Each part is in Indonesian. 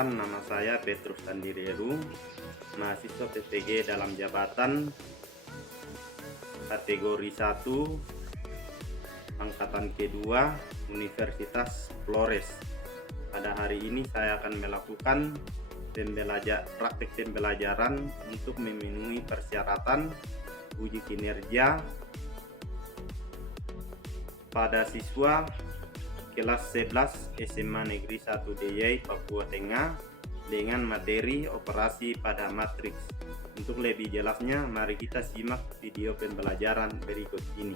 Perkenalkan, nama saya Petrus Tandireru, mahasiswa PPG dalam jabatan kategori 1 angkatan kedua Universitas Flores. Pada hari ini saya akan melakukan praktik pembelajaran untuk memenuhi persyaratan uji kinerja pada siswa kelas 11 SMA Negeri 1 DIY Papua Tengah dengan materi operasi pada matriks. Untuk lebih jelasnya, mari kita simak video pembelajaran berikut ini.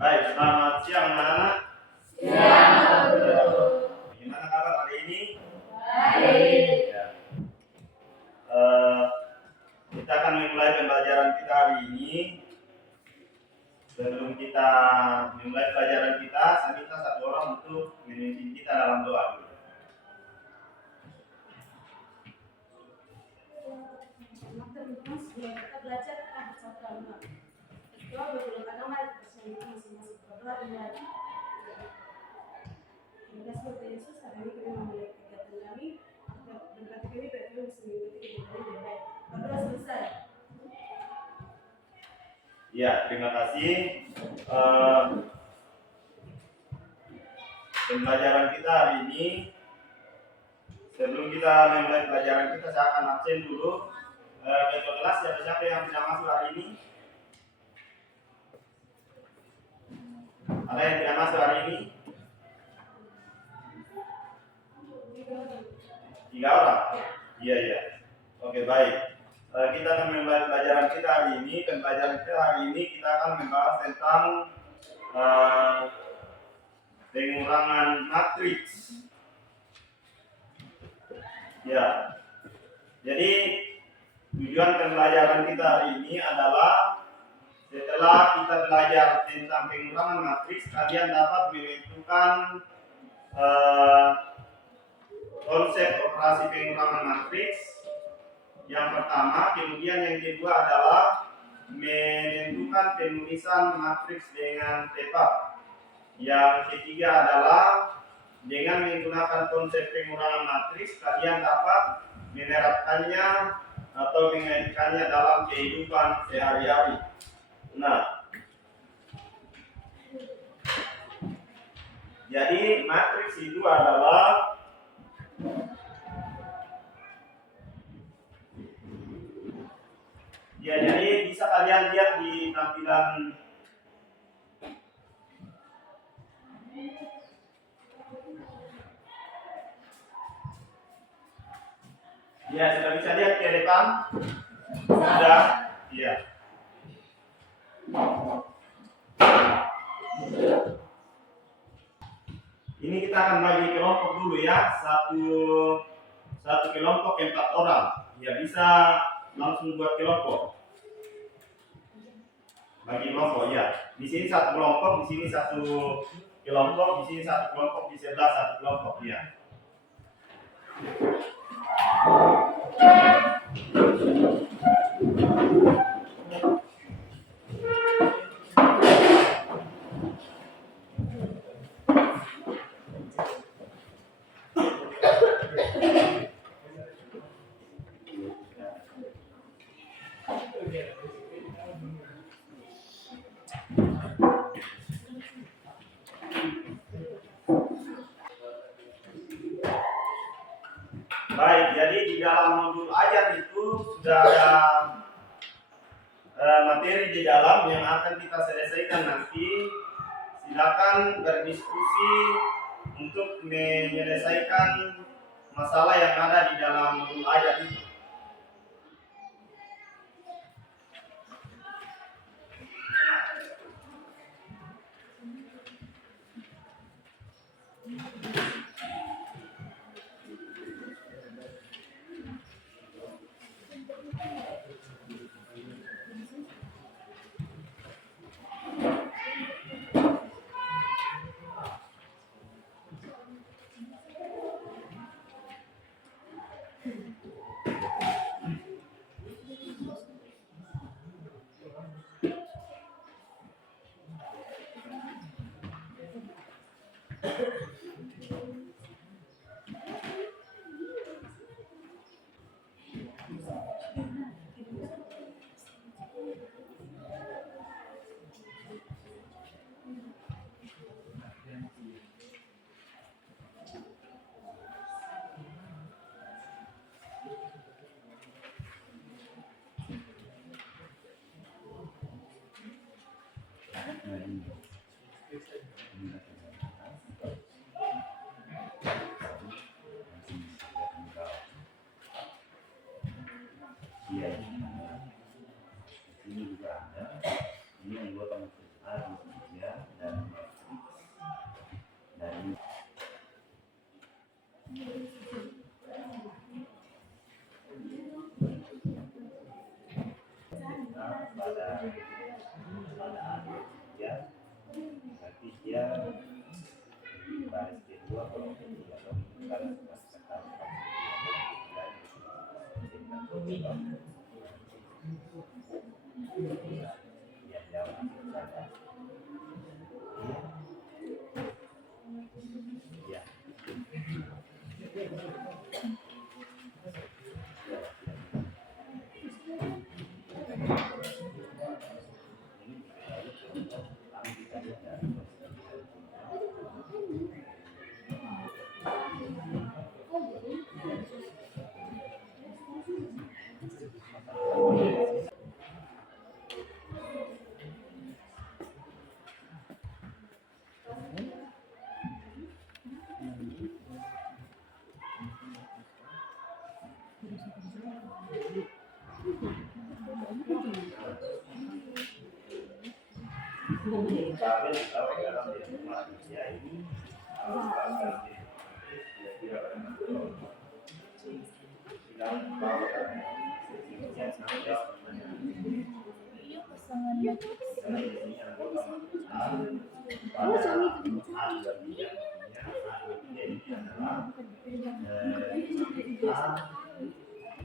Baik, selamat siang anak-anak. Siang, Guru. Gimana kabar hari ini? Baik. Ya. Kita akan memulai pembelajaran kita hari ini. Sebelum kita memulai pelajaran kita, saya minta satu orang untuk memimpin kita dalam doa dulu. Kita belajar satu agama. Setelah beberapa agama itu masing-masing berdoa lagi. Terima kasih Bapak Yesus, hari ini kami memulai kegiatan kami. Dan berarti kami berdoa bisa mengikuti kegiatan dengan baik. Berdoa selesai. Ya, terima kasih. Pembelajaran kita hari ini, sebelum kita memulai pelajaran kita, saya akan absen dulu. Ketua kelas siapa yang tidak masuk hari ini? Ada yang tidak masuk hari ini? 3 orang? Iya. Oke, baik. Kita akan memulai pelajaran kita hari ini. Pembelajaran kita hari ini kita akan membahas tentang pengurangan matriks. Ya. Jadi tujuan pembelajaran kita hari ini adalah setelah kita belajar tentang pengurangan matriks, kalian dapat menentukan konsep operasi pengurangan matriks yang pertama, kemudian yang kedua adalah menentukan penulisan matriks dengan tepat. Yang ketiga adalah dengan menggunakan konsep pengurangan matriks, kalian dapat menerapkannya atau mengaitkannya dalam kehidupan sehari-hari. Nah, jadi matriks itu adalah jadi bisa kalian lihat di tampilan ya, sudah bisa lihat ke depan? Sudah? Iya. Ini kita akan bagi kelompok dulu ya. Satu kelompok 4 orang. Ya, bisa langsung buat kelompok. Bagi kelompok ya. Di sini satu kelompok, di sini satu kelompok, di sini satu kelompok, di sebelah satu kelompok ya. Baik, jadi di dalam modul ajar itu sudah ada materi di dalam yang akan kita selesaikan nanti. Silakan berdiskusi untuk menyelesaikan masalah yang ada di dalam modul ajar itu. dia ini juga ada. Ini anggota matriks A, B, dan matriks dari pada A3, berarti dia baris kedua kolom ketiga baris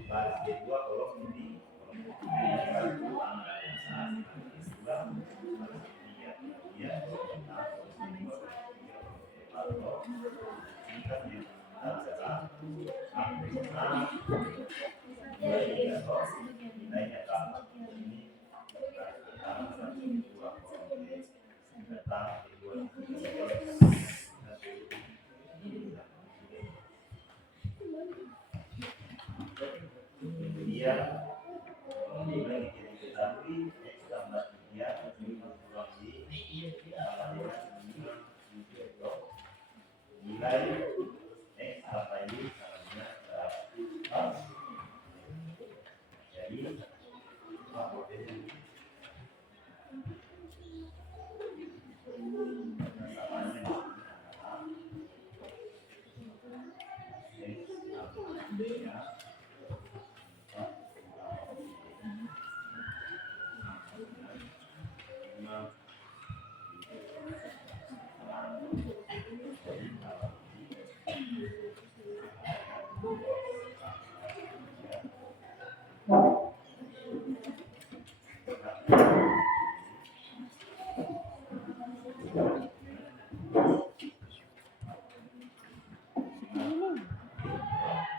baris kedua kolom ini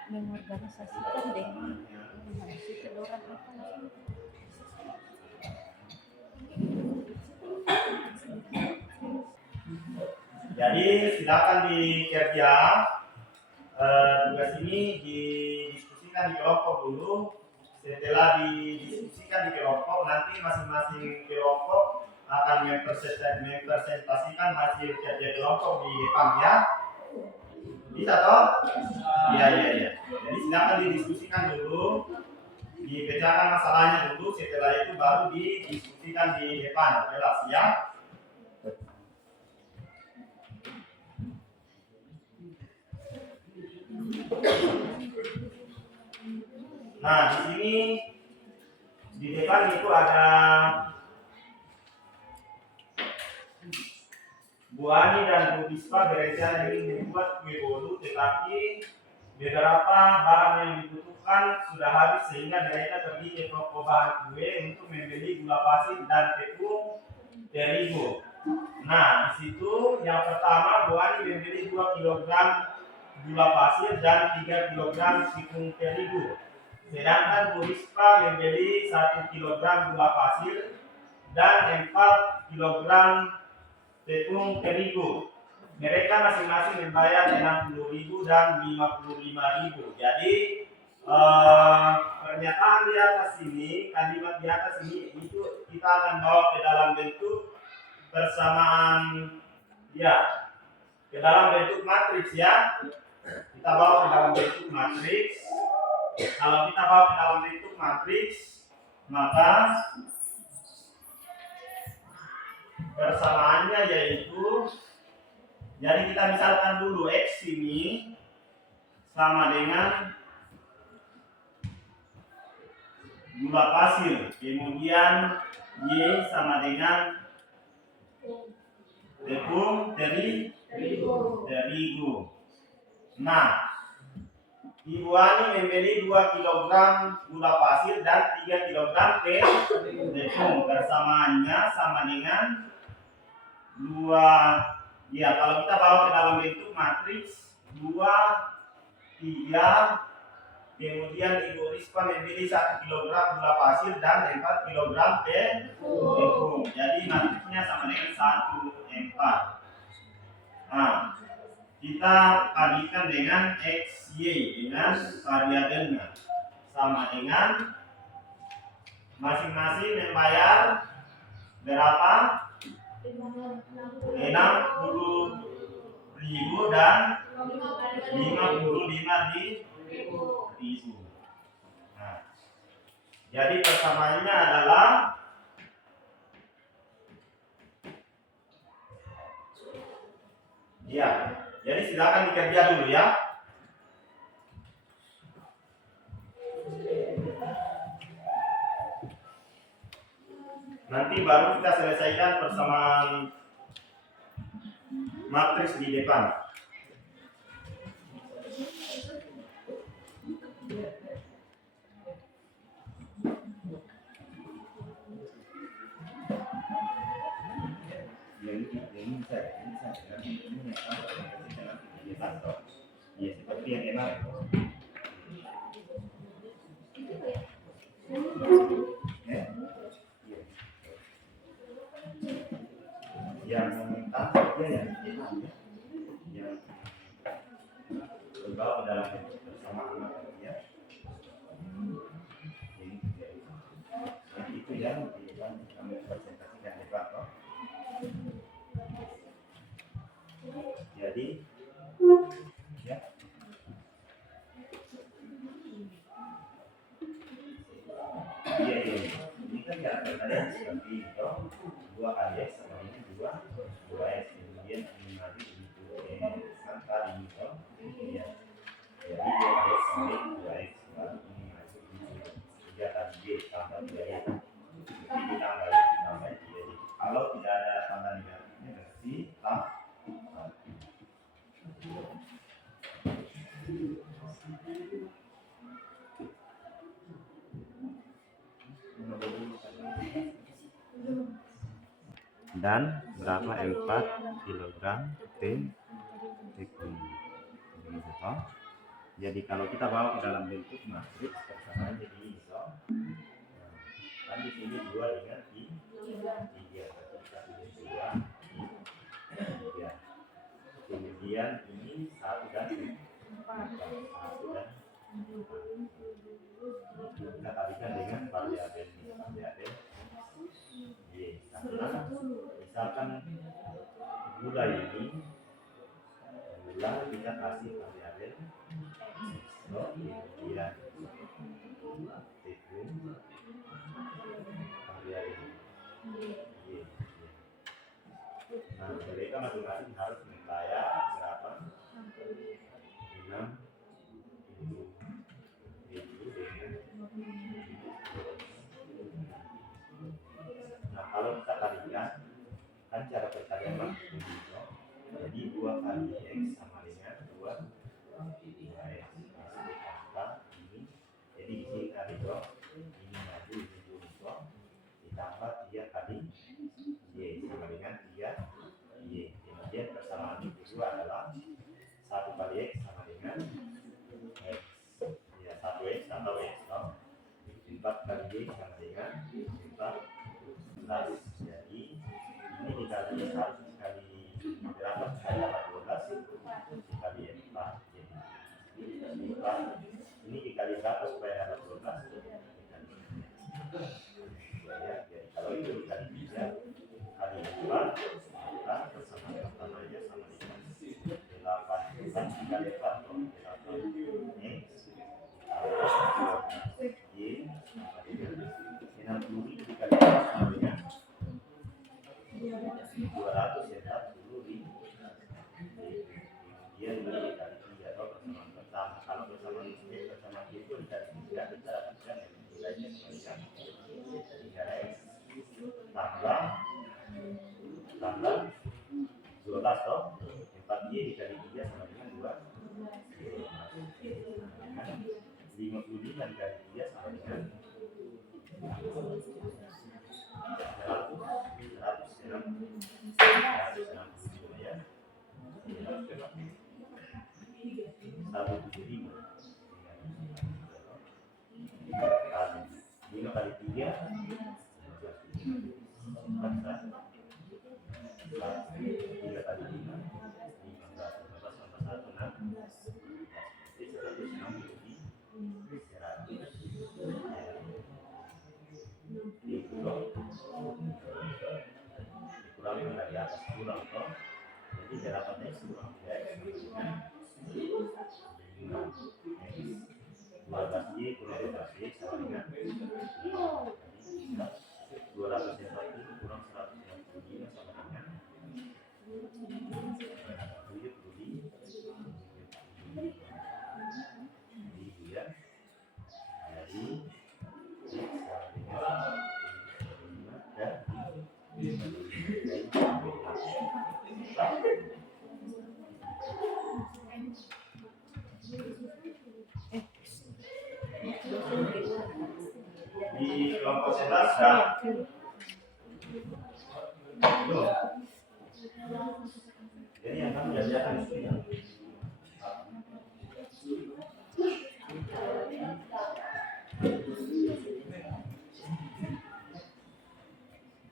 mengorganisasikan dengan kedorang apa jadi silakan dikerja tugas ini didiskusikan di kelompok dulu. Setelah didiskusikan di kelompok, nanti masing-masing kelompok akan mempresentasikan hasil kerja kelompok di depan ya. Bisa toh? Iya. Jadi silakan didiskusikan dulu, dipecahkan masalahnya dulu. Setelah itu baru didiskusikan di depan. Jelas ya? Nah, di sini di depan itu ada Bu Ani dan Bu Bispa berencana ingin membuat kue bolu, tetapi beberapa bahan yang dibutuhkan sudah habis sehingga mereka pergi ke toko bahan kue untuk membeli gula pasir dan tepung terigu. Nah, di situ yang pertama Bu Ani membeli 2 kg gula pasir dan 3 kg tepung terigu. Sedangkan Bu Rispa membeli 1 kg gula pasir dan 4 kg tepung terigu. Mereka masing-masing membayar 60.000 dan 55.000. Jadi pernyataan di atas ini, kalimat di atas ini itu kita akan bawa ke dalam bentuk persamaan ya, ke dalam bentuk matriks ya. Kita bawa ke dalam bentuk matriks. Kalau kita bawa ke dalam bentuk matriks, maka persamaannya yaitu, jadi kita misalkan dulu X ini sama dengan gula pasir, kemudian Y sama dengan tepung terigu. Nah, Ibu Ani membeli 2 kg gula pasir dan 3 kg tepung. Persamaannya sama dengan 2, ya kalau kita bawa ke dalam bentuk matriks 2, 3, kemudian Ibu Rispa membeli 1 kg gula pasir dan 4 kg tepung. Jadi matriksnya sama dengan 1, 4. Nah, kita kalikan dengan XY dengan variabelnya sama dengan masing-masing membayar berapa? 60.000 dan 55.000. Nah, jadi persamaannya adalah ya. Jadi silakan dikerja dulu ya. Nanti baru kita selesaikan persamaan matriks di depan. Ya, seperti yang kemarin. Yang tampaknya yang terbawa dalam persamaan ya. Itu yang kami presentasikan di belakang. Jadi ya. Iya. Ini kan cara pertanyaan seperti itu. 2 kali X sama ini 2X, kemudian ini lagi itu kan tadi itu. Iya. Jadi 2 kali X sama ini 2X, lalu ini masuk ini 3 kali Y tambah 2Y. Jadi ditambah Y. Kalau tidak ada tanda negatifnya berarti tambah. Dan berapa 4 kg tepung. Jadi kalau kita bawa ke dalam bentuk matriks persamaan jadi ini toh. Kan di sini 2 dengan 3. Kemudian ini 1 dan 4. Kita kalikan dengan variabel Y. Misalkan gula ini kita kasih variabel kemudian tepung variabel Y. Nah, mereka masing-masing harus membayar berapa? 60.000 dengan. Nah, kalau kita kalikan kan cara perkalian begitu. Jadi 2 kali X sama dengan 2X. Ini jadi di sini kali dong. Ini maju ini dulu ditambah 3 kali Y sama dengan 3Y. Kemudian persamaan itu adalah 1 kali X sama dengan X. Ya 1X atau X dong. 4 kali Y sama dengan 14. Jadi ini dikali 1 dikali berapa? Dikali 12 dikali 4. Jadi 4 ini dikali 1 supaya dapat 12 dikali 4. Ya, jadi kalau itu dikali 3 kali 4 maka persamaan pertamanya sama dengan 8 dikali 4 8 X Y sama dengan 60 dikali 2 sama dengan 240 kemudian ini dikali 3 atau persamaan pertama. Kalau persamaan Y bersama Y itu dikali 3 kita dapatkan nilainya sama dengan 3x tambah 12 toh 4Y dikali 3 sama dengan 2 55 dikali 3 sama dengan 160 ya. 175 5 kali 3 3 kali 5 kurang dari atas kurang toh, jadi jaraknya kurang ya 12Y kurang 12Y sama dengan 201 kurang 165 sama dengan 70 ya. Jadi di kelompok 11 kan? Jadi yang kamu jajakan itu ya.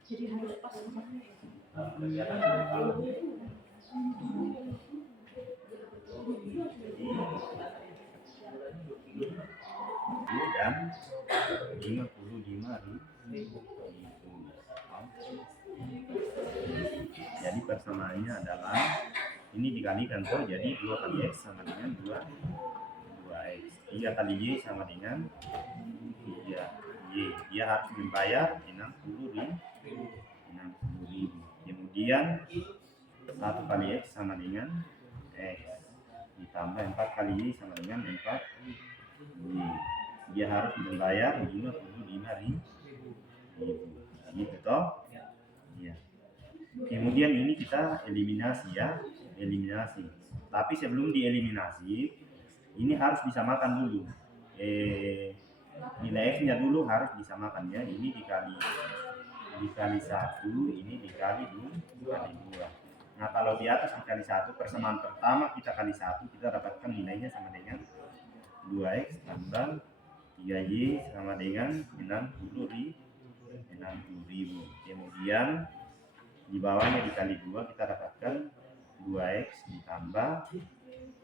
Jadi harus pas. Dan 55.000. Jadi persamaannya adalah ini dikalikan tuh, jadi 2 kali X sama dengan 2X. 3 kali Y sama dengan 3Y. Dia harus membayar 60.000. Kemudian 1 kali X sama dengan X ditambah 4 kali Y sama dengan 4Y. Dia harus membayar 55.000 gitu toh ya. Kemudian ini kita eliminasi ya, eliminasi. Tapi sebelum dieliminasi ini harus disamakan dulu, nilai X nya dulu harus disamakan ya. Ini dikali 1, ini dikali 2. Nah kalau di atas dikali 1, persamaan pertama kita kali 1, kita dapatkan nilainya sama dengan 2X tambah 3Y sama dengan 60.000. Kemudian di bawahnya dikali 2, kita dapatkan 2X ditambah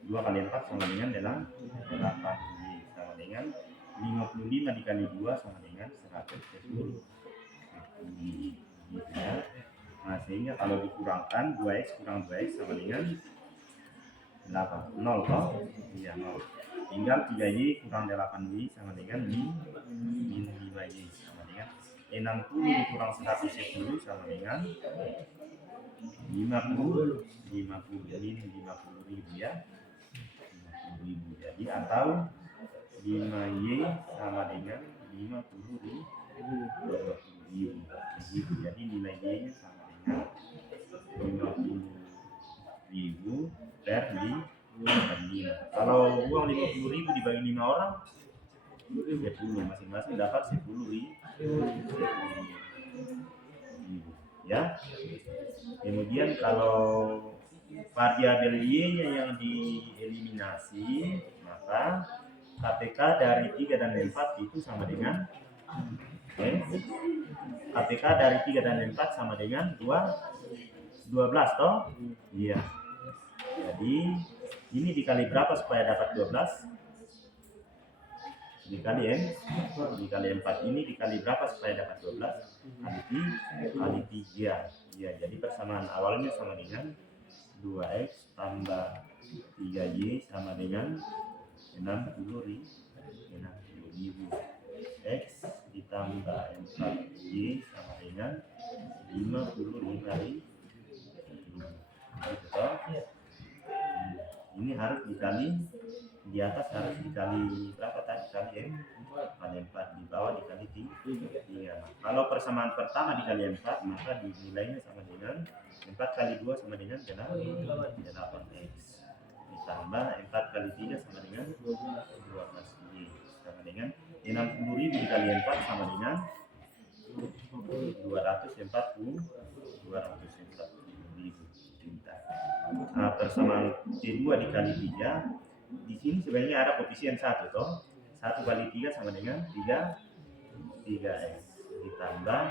2 kali 4 sama dengan 8Y sama dengan 55 dikali 2 sama dengan 110 gitu ya. Nah sehingga kalau dikurangkan 2X kurang 2X sama dengan 8, 0 toh? Iya 0. Tinggal 3Y kurang 8Y sama dengan min 5Y sama dengan 60 dikurang 110 sama dengan 50 min 50.000 ya. 50.000. Jadi atau 5Y sama dengan 50.000. Jadi nilai Y-nya sama dengan 50.000 per 5. Kalau uang 50.000 dibagi 5 orang 10, masing-masing dapat 10.000 ya. Kemudian kalau variabel Y-nya yang dieliminasi, maka KPK dari 3 dan 4 itu sama dengan KPK dari 3 dan 4 sama dengan 12 toh? Iya. Jadi ini dikali berapa supaya dapat 12? Dikali dikali 4. Ini dikali berapa supaya dapat 12? Kali 3. Ya, jadi persamaan awalnya sama dengan 2X tambah 3Y sama dengan 60.000. X ditambah 4Y sama dengan 55.000. Gitu toh? Ini harus dikali, di atas harus dikali berapa tadi? Kali M kali 4, di bawah dikali 3. Kalau persamaan pertama dikali 4, maka nilainya sama dengan 4 kali 2 sama dengan 8X ditambah 4 kali 3 sama dengan 12Y sama dengan 60.000 dikali 4 sama dengan 240.000. Nah, persamaan C2 dikali 3, di sini sebenarnya ada koefisien 1 toh. 1 kali 3 sama dengan 3X ditambah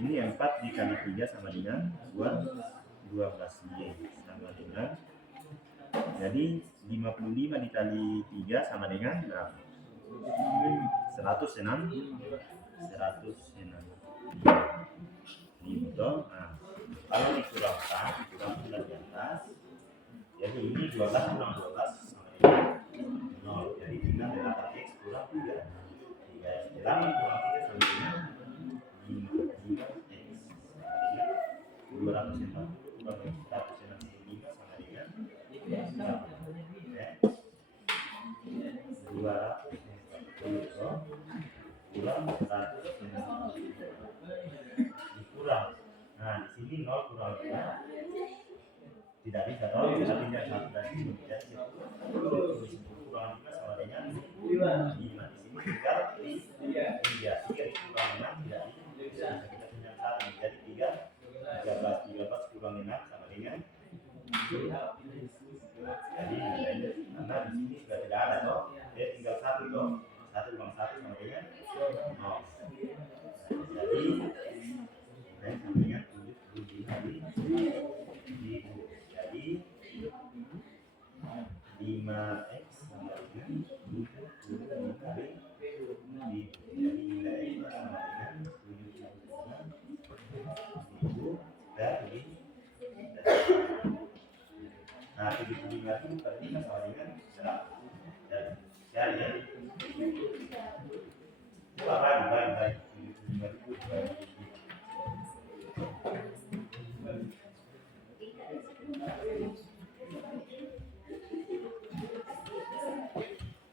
ini 4 dikali 3 sama dengan 12Y sama dengan, jadi 55 dikali 3 sama dengan berapa? 106 gitu. Nah, kalau dikurangkan di atas, jadi ini 12 kurang 12 sama dengan 0, jadi tinggal 8X kurang 3. 8 kurang 3 sama dengan 5X 240 kurang 165 sama dengan 240 kurang 160 dikurang. Nah, di sini 0 kurang 2 tidak bisa tahu, kita tidak satu dari sini jadi 10 kurang 5 sama dengan 5. Di sini tinggal 3 kurang 6 tidak bisa, kita tinggal 1 jadi 13 kurang 6 sama dengan 2. Jadi karena di sini sudah tidak ada toh, dia tinggal 1 toh, 1 kurang 1 sama dengan 0. Jadi sama dengan 7 kali 1000. Jadi 5X sama dengan 7 kali 1000. Jadi nilai X sama dengan 75.000 per 5. Nah, 75.000 per 5 sama dengan 100. Jadi ya. Coba bagi 75.000 per 5.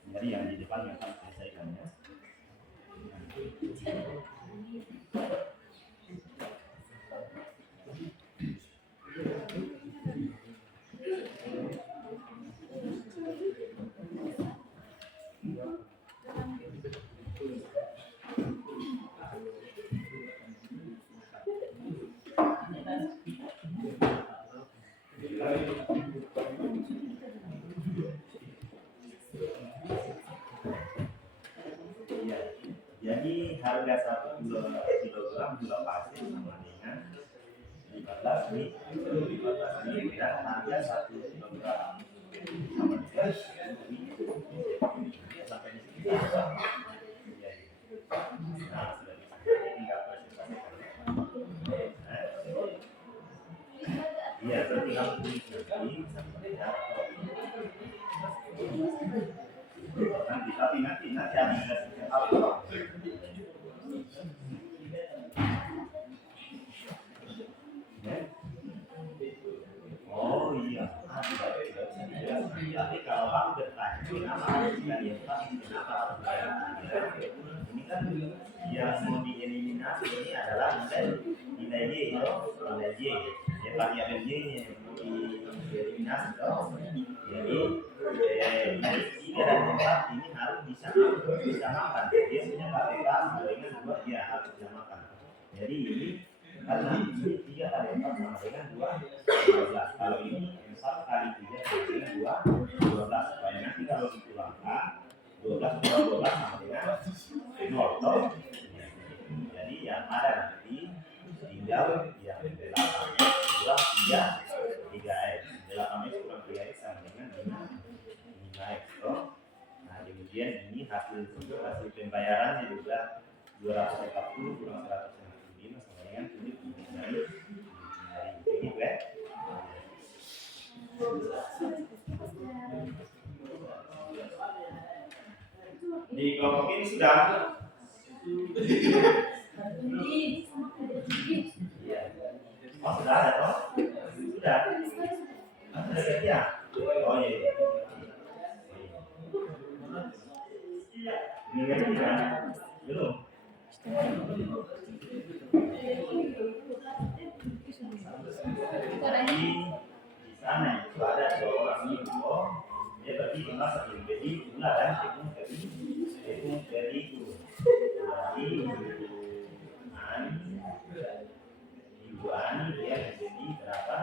Jadi yang di depan yang akan selesaikannya. Jadi harga 1 kilogram gula pasir sama dengan 15 dan harga 1 kilogram sama dengan sampai di sini. Nah, sudah tinggal presentasikan. Iya, berarti kamu tulis nanti sampai nanti ada oh iya, tapi kalau kamu bertanya kenapa harus dari kenapa harus dari ini kan yang mau dieliminasi ini adalah nilai Y, nilai Y, ya variabel Y yang mau dieliminasi toh. Jadi ini dan 4 ini harus disamakan. Dia punya KPK sama dengan 2, dia harus disamakan. Jadi ini karena ini 3 kali 4 sama dengan 12. Kalau ini 4 kali 3 sama dengan 12. Supaya nanti kalau dikurangkan 12 kurang 12 sama dengan 0 toh. Jadi yang ada nanti tinggal yang 8 kurang 3X. 8X kurang 3X sama dengan 5X toh. Nah, kemudian ini hasil pembayarannya juga 240 kurang 165 sama dengan 7 ini ya. Di kelompok ini sudah. Iya. Oh sudah ada toh? Sudah. Ah, sudah kerja. Oh iya. Ini ngerti kan? Belum. Jadi di sana itu ada 2 orang ini. Oh, dia berarti kelas satu. Jadi gula dan tepung terigu. Jadi Ibu Ani dia menjadi berapa?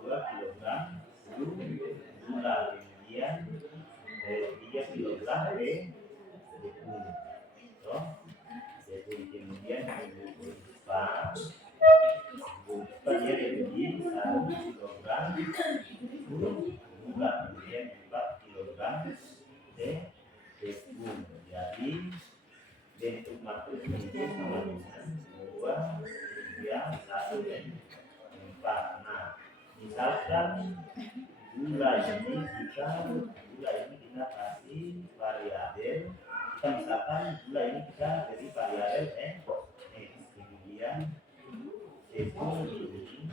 2 kilogram gula. Kemudian dari 3 kilogram tepung. Jadi kemudian dia dibeli 1 kilogram gula, kemudian 4 kilogram tepung. Jadi bentuk matrix itu sama dengan 2, 3, 1 dan 4. Nah, misalkan gula ini kita kasih variabel. Kita misalkan gula ini kita beri variabel x, kemudian tepung ini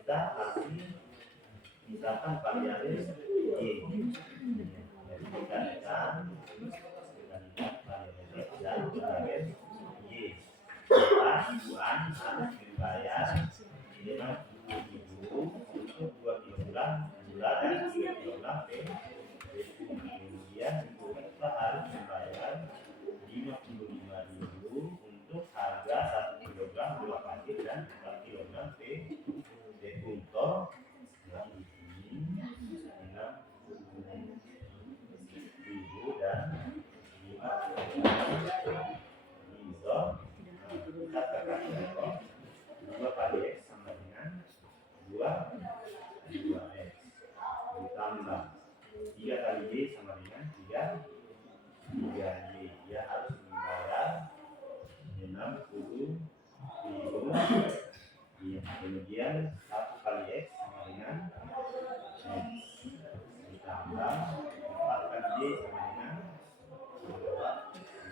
kita kasih misalkan variabel y. Jadi kita lihat variabel x dan variabel y. Maka Ibu Ani harus membayar 50.000 untuk 2 kilogram gula dan 3 kilogram tepung. Kemudian Ibu kita harus membayar 55.000 untuk harga 1 kilogram gula pasir dan 4 kilogram tepung. Jadi di sini 60.000 dan 5 kita katakan 2 kali x sama dengan 2x ditambah 3 kali y sama dengan 3y. Dia harus membayar 60.000. Kemudian 1 kali x sama dengan x ditambah 4 kali y sama dengan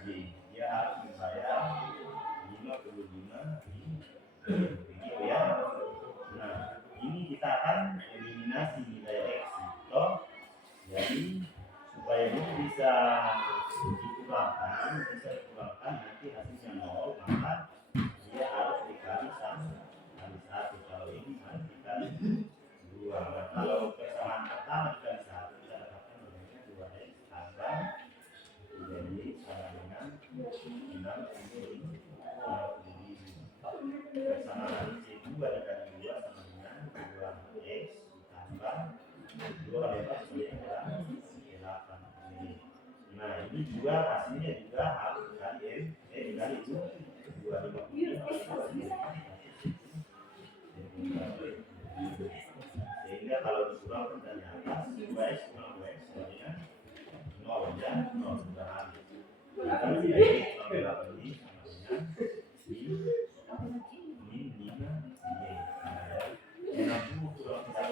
y. Dia harus membayar 55 begitu ya. Nah, ini kita akan eliminasi nilai x itu. Jadi supaya ini bisa dikurangkan nanti hasilnya 0, maka dia harus dikali kali 1. Kalau ini harus dikali 2. Nah, kalau persamaan pertama dikali 1 kita dapatkan nilainya 2x tambah 3y sama dengan 60. Persamaan C2 dikali 2 sama dengan 2x ditambah 2 kali 4 sama dengan 8. Nah, ini juga hasilnya juga harus dikali 2. Sehingga kalau dikurangkan dari atas 2x kurang 2x sama dengan 0 ya, 0 sudah habis. Kalau tidak kurang 8 ini sama dengan ini 5y. 60 kurang 1 sama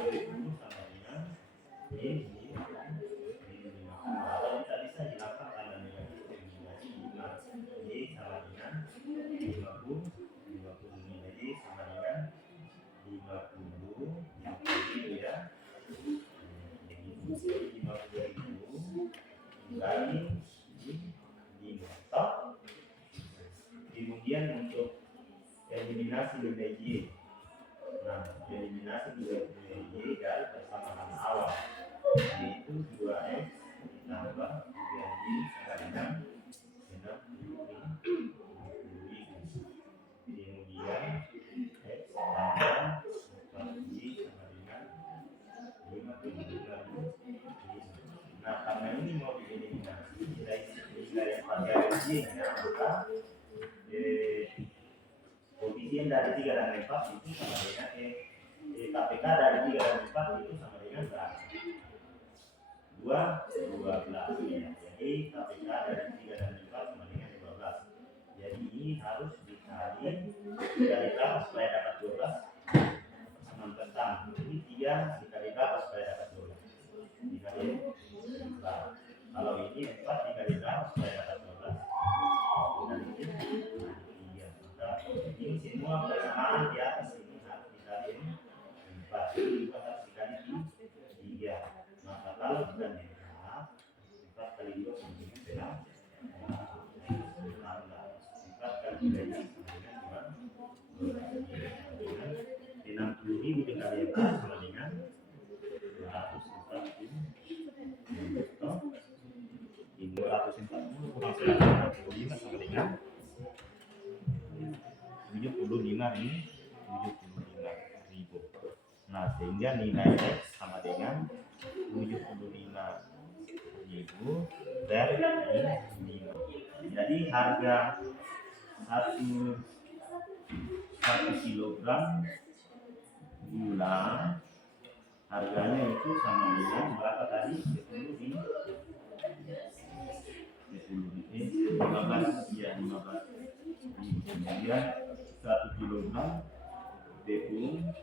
dengan ini 50. Kalau tidak bisa hilangkan tanda negatif menjadi 5y sama dengan 50. 50 y sama dengan 50 ya. Jadi 50.000 dibagi 5. Kemudian untuk eliminasi nilai y. Nah, eliminasi nilai y dari persamaan awal yaitu 2x ditambah 3y sama dengan 60.000. Kemudian x tambah 4y sama dengan 55.000. Nah, karena ini mau dieliminasi nilai variabel y-nya, maka koefisien dari 3 dan 4 itu sama dengan KPK dari 3 dan 4 itu sama dengan berapa? 12 ya. Jadi KPK dari 3 dan 4 sama dengan 12. Jadi ini harus dikali berapa supaya dapat 12? Persamaan pertama ini 3 dikali berapa supaya dapat 12? Dikali 4. Kalau ini 4 dikali berapa supaya dapat 12? Iya, ini semua persamaan di atas ini harus dikali 4, ini juga harus dikali 3. Maka kalau kita lihat 4 kali 2 sama dengan 16. 4 kali 3 ini sama dengan 60.000 dikali 4 sama dengan 240. Ini 240 kurang 145 sama dengan 75.000. Nah, sehingga nilai X sama dengan 75.000 dari 5. Jadi harga 1 kilogram gula harganya itu sama dengan berapa tadi? 15 ya 15. Kemudian 1 kilogram tepung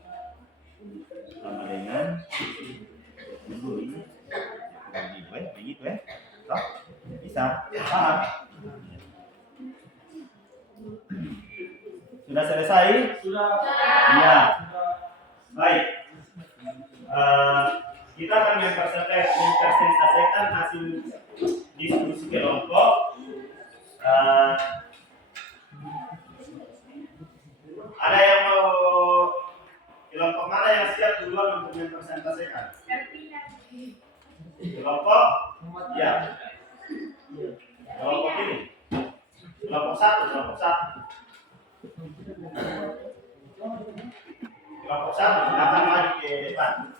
sama dengan 10.000 begitu ya. Toh, bisa paham? Sudah selesai? Sudah. Iya. Baik. Kita akan mempresentasikan hasil diskusi kelompok. Ada yang mau kelompok mana yang siap duluan untuk mempresentasikan? Kelompok? Ya. Kelompok ini. Kelompok 1, kelompok 1. Kelompok 1, silakan maju ke depan.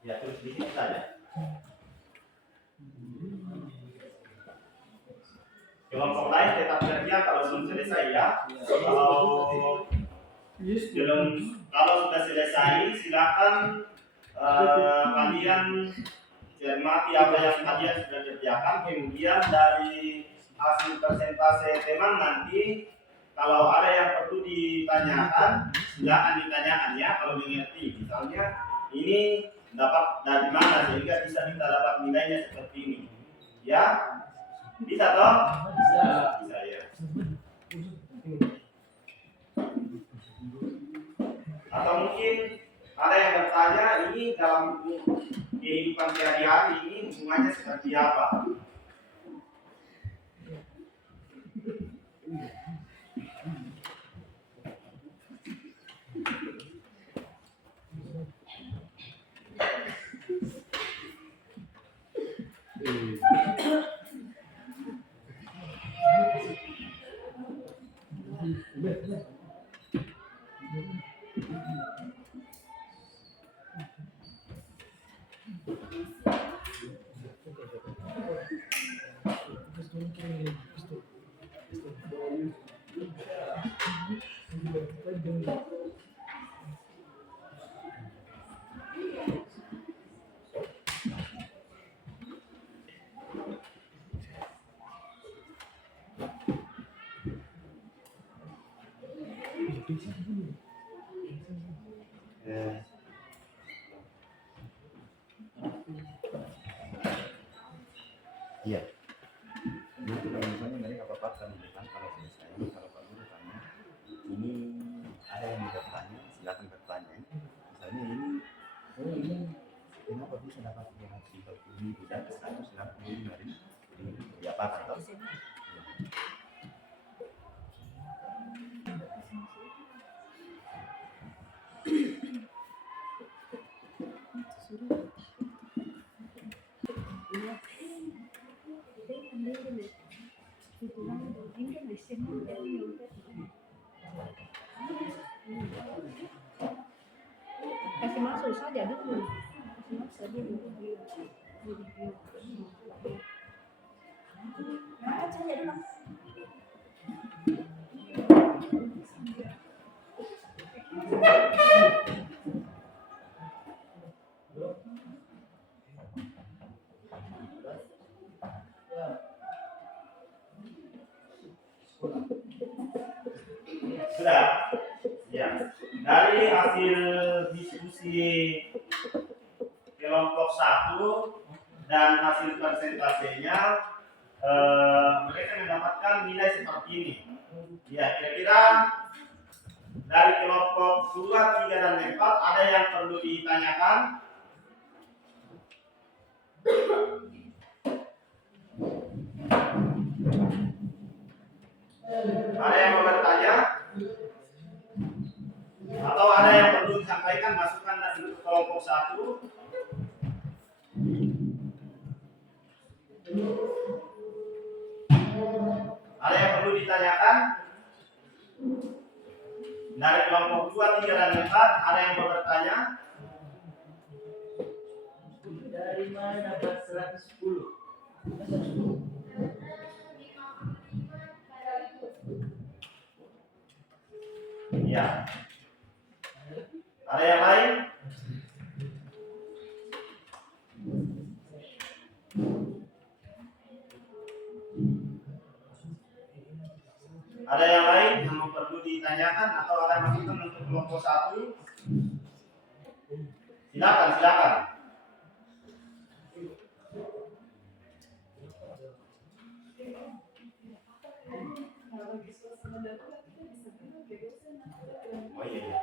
Ya, terus sedikit saja. Kelompok lain tetap kerja kalau belum selesai ya. Kalau sudah selesai, silakan kalian cermati apa yang kalian sudah kerjakan. Kemudian dari hasil persentase teman nanti, kalau ada yang perlu ditanyakan, silakan ditanyakan ya kalau mengerti. Misalnya ini dapat dari mana sehingga bisa kita dapat nilainya seperti ini. Ya, bisa toh? Bisa. Bisa ya. Atau mungkin ada yang bertanya ini dalam kehidupan sehari-hari ini hubungannya seperti apa? Iya. Jadi kalau misalnya nanti apa-apa kami depan kalau selesai, kalau Pak Guru tanya, ini ada yang bertanya, silakan bertanya. Misalnya ini kenapa bisa dapat 240.000 dan 165.000? Ini diapakan toh? Kasih masuk saja dulu. Kasih masuk dulu. Sudah. Ya. Dari hasil diskusi kelompok 1 dan hasil persentasenya, mereka mendapatkan nilai seperti ini. Ya, kira-kira dari kelompok 2, 3, dan 4 ada yang perlu ditanyakan? Ada yang mau bertanya? Atau ada yang perlu disampaikan, masukan dari kelompok 1? Ada yang perlu ditanyakan? Dari kelompok 2, 3, dan 4 ada yang mau bertanya? Dari mana dapat 110? Ya. Ada yang lain? Ada yang lain yang mau perlu ditanyakan atau ada masukan untuk kelompok 1? Silakan. Oh iya.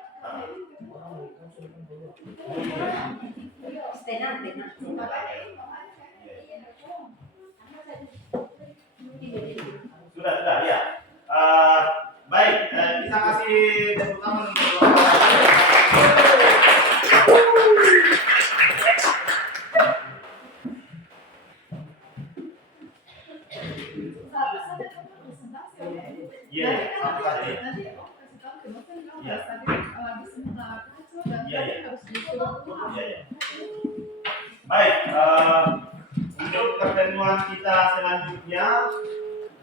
Sudah ya. Baik, kita kasih tepuk tangan untuk Iya, satu kali. Baik, untuk pertemuan kita selanjutnya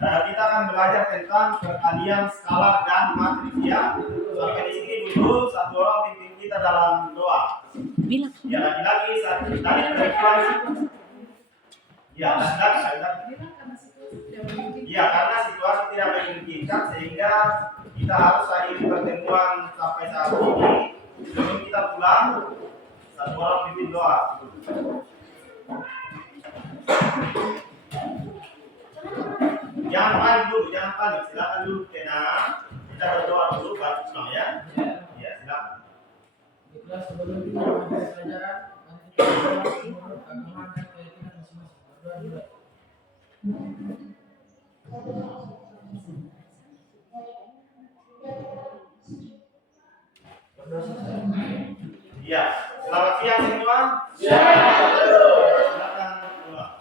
kita akan belajar tentang perkalian skalar dan matris ya. Sampai di sini dulu, satu orang pimpin kita dalam doa. Bilang. Ya, lagi-lagi tadi perempuan. Ya, lagi-lagi. Ya, karena situasi tidak memungkinkan sehingga kita harus akhiri pertemuan sampai saat ini. Sebelum kita pulang, satu orang pimpin doa. Jangan panik, silakan dulu tenang. Kita berdoa dulu baru pulang ya. Ya, silakan. Baiklah, sebelum kita mulai pelajaran, nanti kita bahas menurut agama dan keyakinan masing-masing. Berdoa dulu. Berdoa selesai. Iya, selamat siang semua. Siang. Silakan pulang.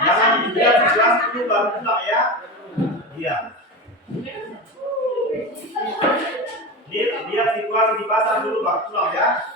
Jangan dilihat di kelas dulu baru pulang ya. Iya. Lihat situasi di pasar dulu baru pulang ya.